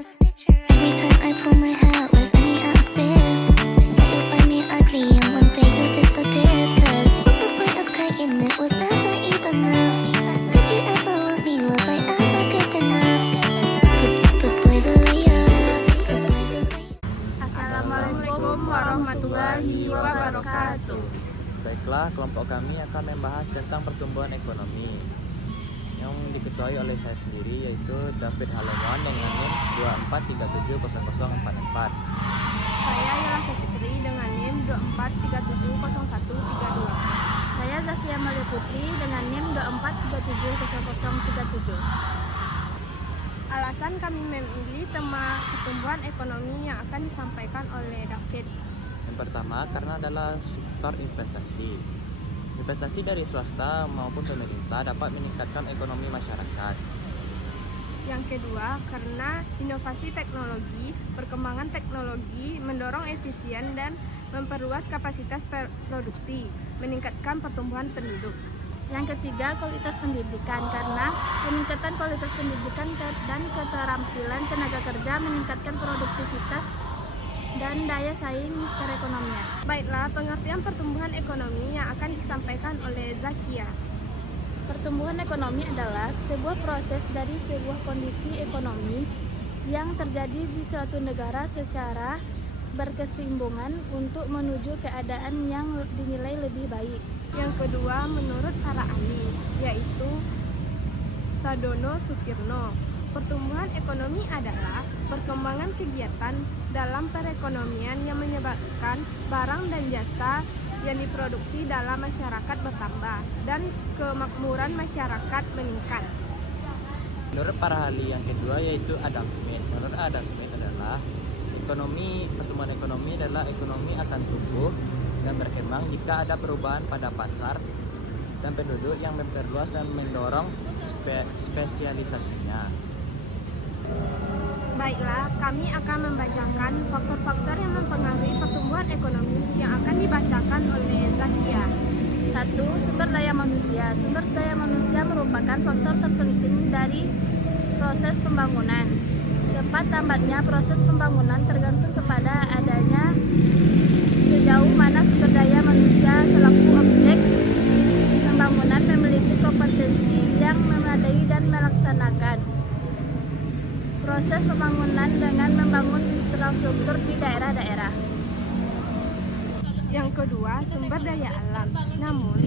Every time I pull my hair, was any out of fear that you'll find me ugly and one day you'll disappear? 'Cause what's the point of crying? It was never even enough. Did you ever want me? Was I ever good enough? Good boys are later. Good boys are later. Assalamualaikum warahmatullahi wabarakatuh. Baiklah, kelompok kami akan membahas tentang pertumbuhan ekonomi yang diketuai oleh saya sendiri, yaitu David Halemuan dengan NIM 24370044. Saya Yelasa Fitri dengan NIM 24370132. Saya Zakia Malia Putri dengan NIM 24370037. Alasan kami memilih tema pertumbuhan ekonomi yang akan disampaikan oleh David. Yang pertama, karena adalah sektor investasi. Investasi dari swasta maupun pemerintah dapat meningkatkan ekonomi masyarakat. Yang kedua, karena inovasi teknologi, perkembangan teknologi mendorong efisien dan memperluas kapasitas produksi, meningkatkan pertumbuhan penduduk. Yang ketiga, kualitas pendidikan, karena peningkatan kualitas pendidikan dan keterampilan tenaga kerja meningkatkan produktivitas dan daya saing perekonomian. Baiklah, pengertian pertumbuhan ekonomi yang akan disampaikan oleh Zakia. Pertumbuhan ekonomi adalah sebuah proses dari sebuah kondisi ekonomi yang terjadi di suatu negara secara berkesinambungan untuk menuju keadaan yang dinilai lebih baik. Yang kedua, menurut para ahli, yaitu Sadono Sukirno, pertumbuhan ekonomi adalah perkembangan kegiatan dalam perekonomian yang menyebabkan barang dan jasa yang diproduksi dalam masyarakat bertambah dan kemakmuran masyarakat meningkat. Menurut para ahli yang kedua, yaitu Adam Smith. Menurut Adam Smith adalah pertumbuhan ekonomi adalah ekonomi akan tumbuh dan berkembang jika ada perubahan pada pasar dan penduduk yang memperluas dan mendorong spesialisasinya. Baiklah, kami akan membacakan faktor-faktor yang mempengaruhi pertumbuhan ekonomi yang akan dibacakan oleh Zakia. 1. Sumber daya manusia. Sumber daya manusia merupakan faktor terpenting dari proses pembangunan. Cepat lambatnya proses pembangunan tergantung kepada adanya sejauh mana sumber daya manusia selaku objek pembangunan memiliki kompetensi yang memadai dan melaksanakan proses pembangunan dengan membangun infrastruktur di daerah-daerah. Yang kedua, sumber daya alam. Namun,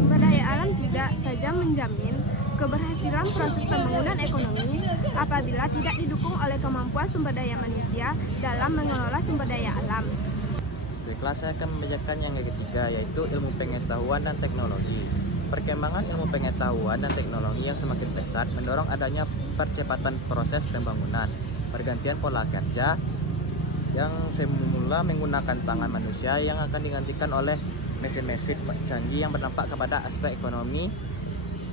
sumber daya alam tidak saja menjamin keberhasilan proses pembangunan ekonomi apabila tidak didukung oleh kemampuan sumber daya manusia dalam mengelola sumber daya alam. Baiklah, saya akan membacakan yang ketiga, yaitu ilmu pengetahuan dan teknologi. Perkembangan ilmu pengetahuan dan teknologi yang semakin pesat mendorong adanya percepatan proses pembangunan. Pergantian pola kerja yang semula menggunakan tangan manusia yang akan digantikan oleh mesin-mesin canggih yang berdampak kepada aspek ekonomi,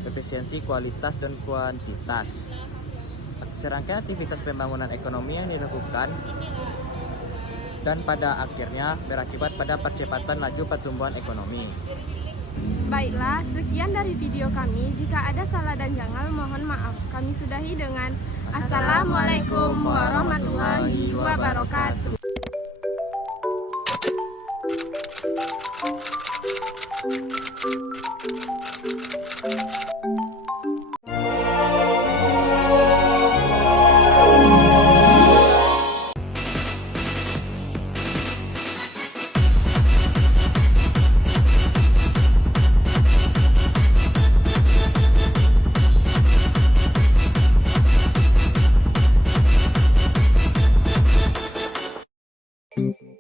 efisiensi, kualitas, dan kuantitas. Serangkaian aktivitas pembangunan ekonomi yang dilakukan dan pada akhirnya berakibat pada percepatan laju pertumbuhan ekonomi. Baiklah, sekian dari video kami. Jika ada salah dan janggal, mohon maaf. Kami sudahi dengan Assalamualaikum warahmatullahi wabarakatuh. Thank you.